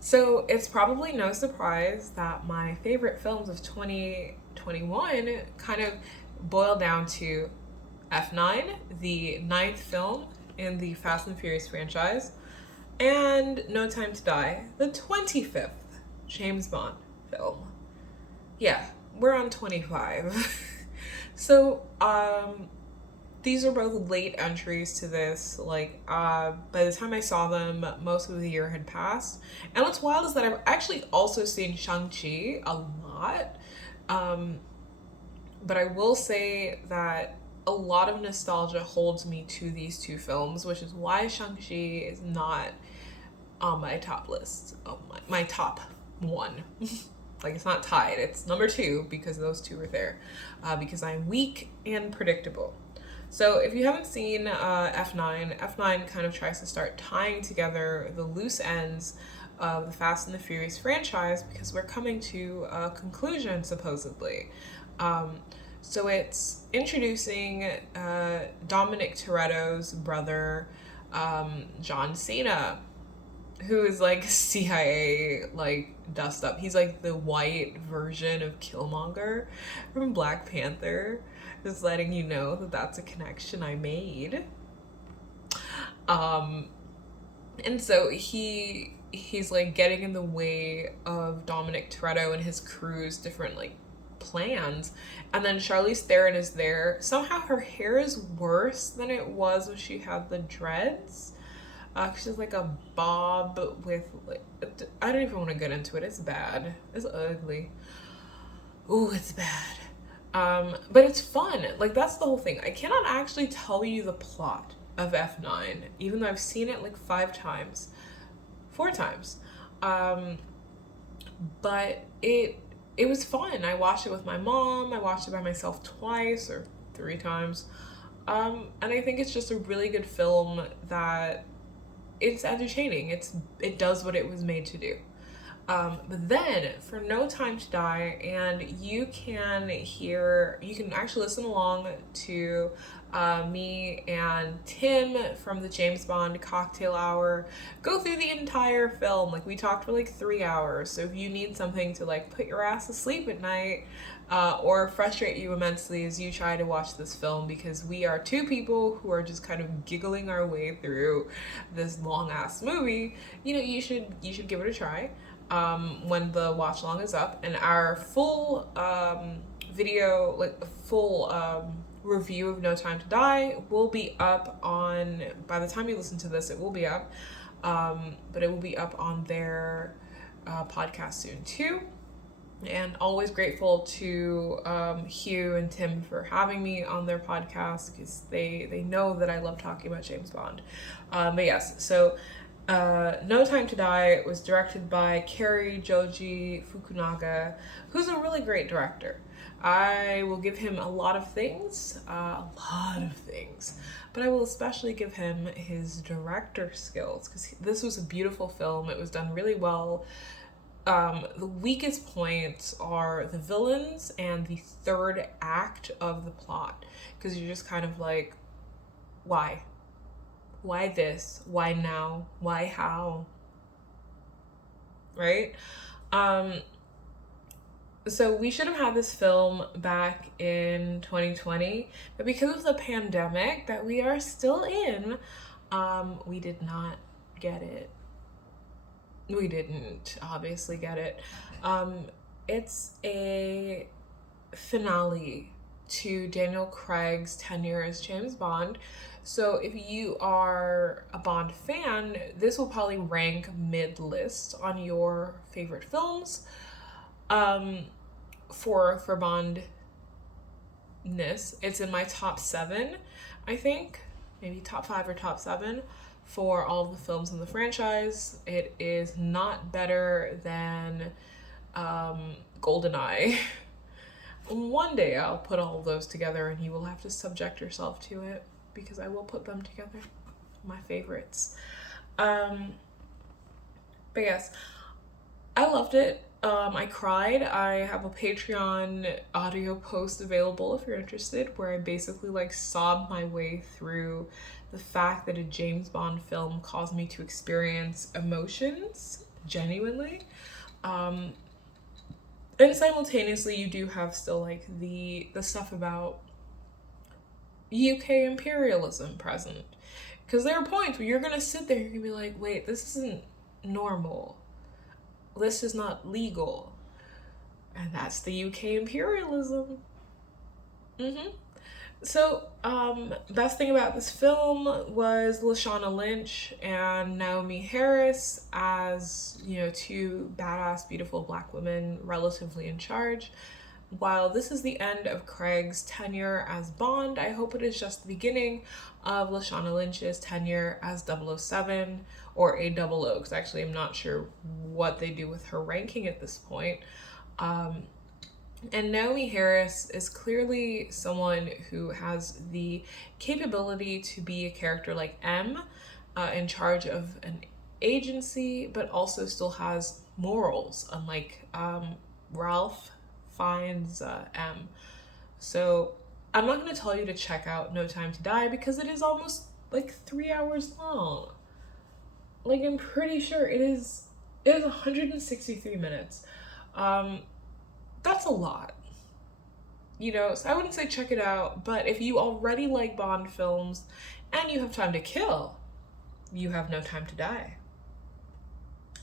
So it's probably no surprise that my favorite films of 2021 kind of boil down to F9, the ninth film in the Fast and Furious franchise, and No Time to Die, the 25th James Bond film. Yeah, we're on 25. So, these are both late entries to this. By the time I saw them, most of the year had passed. And what's wild is that I've actually also seen Shang-Chi a lot. Um, but I will say that a lot of nostalgia holds me to these two films, which is why Shang-Chi is not on my top list. Oh, my top one. Like, it's not tied, it's number two because those two are there. Because I'm weak and predictable. So if you haven't seen F9, F9 kind of tries to start tying together the loose ends of the Fast and the Furious franchise because we're coming to a conclusion, supposedly. Um, so it's introducing Dominic Toretto's brother, John Cena, who is like CIA like dust up. He's like the white version of Killmonger from Black Panther. Just letting you know that that's a connection I made. Um, and so he's like getting in the way of Dominic Toretto and his crew's different like plans. And then Charlize Theron is there. Somehow her hair is worse than it was when she had the dreads. She's like a bob with like, I don't even want to get into it. It's bad. It's ugly. Ooh, it's bad. But it's fun. Like that's the whole thing. I cannot actually tell you the plot of F9, even though I've seen it like 5 times, 4 times. Um, but it was fun. I watched it with my mom. I watched it by myself twice or 3 times. And I think it's just a really good film that it's entertaining. It does what it was made to do. But then for No Time to Die, and you can actually listen along to me and Tim from the James Bond Cocktail Hour go through the entire film. Like we talked for like 3 hours. So if you need something to like put your ass to sleep at night, or frustrate you immensely as you try to watch this film, because we are two people who are just kind of giggling our way through this long ass movie, you should give it a try when the watch long is up, and our full video, like full review of No Time to Die, will be up on. By the time you listen to this, it will be up, but it will be up on their podcast soon too. And always grateful to Hugh and Tim for having me on their podcast because they know that I love talking about James Bond. But yes, so No Time to Die was directed by Cary Joji Fukunaga, who's a really great director. I will give him a lot of things, but I will especially give him his director skills because this was a beautiful film. It was done really well. The weakest points are the villains and the third act of the plot because you're just kind of like, why? Why this? Why now? Why how? Right? Um, so we should have had this film back in 2020, but because of the pandemic that we are still in, we did not get it. We didn't obviously get it. Um, it's a finale to Daniel Craig's tenure as James Bond. So if you are a Bond fan, this will probably rank mid-list on your favorite films. Um, for Bondness, it's in my top 7, I think, maybe top 5 or top 7 for all of the films in the franchise. It is not better than GoldenEye. One day I'll put all of those together and you will have to subject yourself to it because I will put them together. My favorites. Um, but yes, I loved it. I cried. I have a Patreon audio post available if you're interested, where I basically like sobbed my way through the fact that a James Bond film caused me to experience emotions genuinely. And simultaneously, you do have still like the stuff about UK imperialism present. Because there are points where you're gonna sit there, you're gonna be like, wait, this isn't normal. This is not legal. And that's the UK imperialism. Mm-hmm. So, best thing about this film was Lashana Lynch and Naomi Harris as, you know, two badass, beautiful black women relatively in charge. While this is the end of Craig's tenure as Bond, I hope it is just the beginning of Lashana Lynch's tenure as 007 or a 00, because actually I'm not sure what they do with her ranking at this point. And Naomi Harris is clearly someone who has the capability to be a character like M, in charge of an agency, but also still has morals, unlike Ralph Fiennes M. So I'm not going to tell you to check out No Time to Die because it is almost like 3 hours long. Like, I'm pretty sure it is 163 minutes. That's a lot. You know, so I wouldn't say check it out, but if you already like Bond films and you have time to kill, you have No Time to Die.